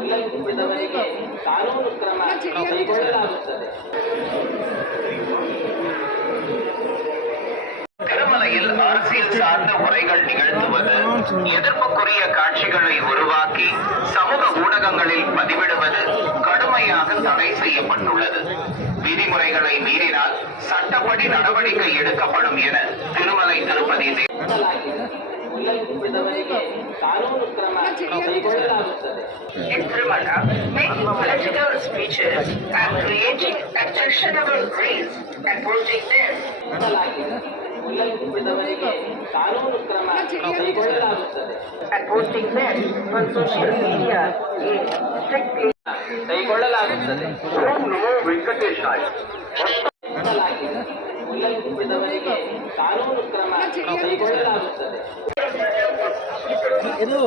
ಉಲ್ಲಂಘಿಸಿದವರಿಗೆ ಕಾನೂನು ಕ್ರಮ ಕೈಗೊಳ್ಳಲಾಗುತ್ತದೆ. திருமலையில் அரசியல் சார்ந்த உரைகள் நிகழ்த்துவது, எதிர்ப்புக்குரிய காட்சிகளை உருவாக்கி சமூக ஊடகங்களில் பதிவிடுவது கடுமையாக தடை செய்யப்பட்டுள்ளது. விதிமுறைகளை மீறினால் சட்டப்படி நடவடிக்கை எடுக்கப்படும் என திருமலை திருப்பதி ಉಲ್ಲಂಘಿಸಿದವರಿಗೆ ಕಾನೂನು ಕ್ರಮ ಕೈಗೊಳ್ಳಲಾಗುತ್ತದೆ. In Tirumala, making political speeches and creating objectionable reels and posting them. ಉಲ್ಲಂಘಿಸಿದವರಿಗೆ ಕಾನೂನು ಕ್ರಮ ಕೈಗೊಳ್ಳಲಾಗುತ್ತದೆ. And posting them on social media is strictly ಕೈಗೊಳ್ಳಲಾಗುತ್ತದೆ. ವೆಂಕಟೇಶಾಯ. ಉಲ್ಲಂಘಿಸಿದವರಿಗೆ ಕಾನೂನು ಕ್ರಮ ಕೈಗೊಳ್ಳಲಾಗುತ್ತದೆ. ಇದು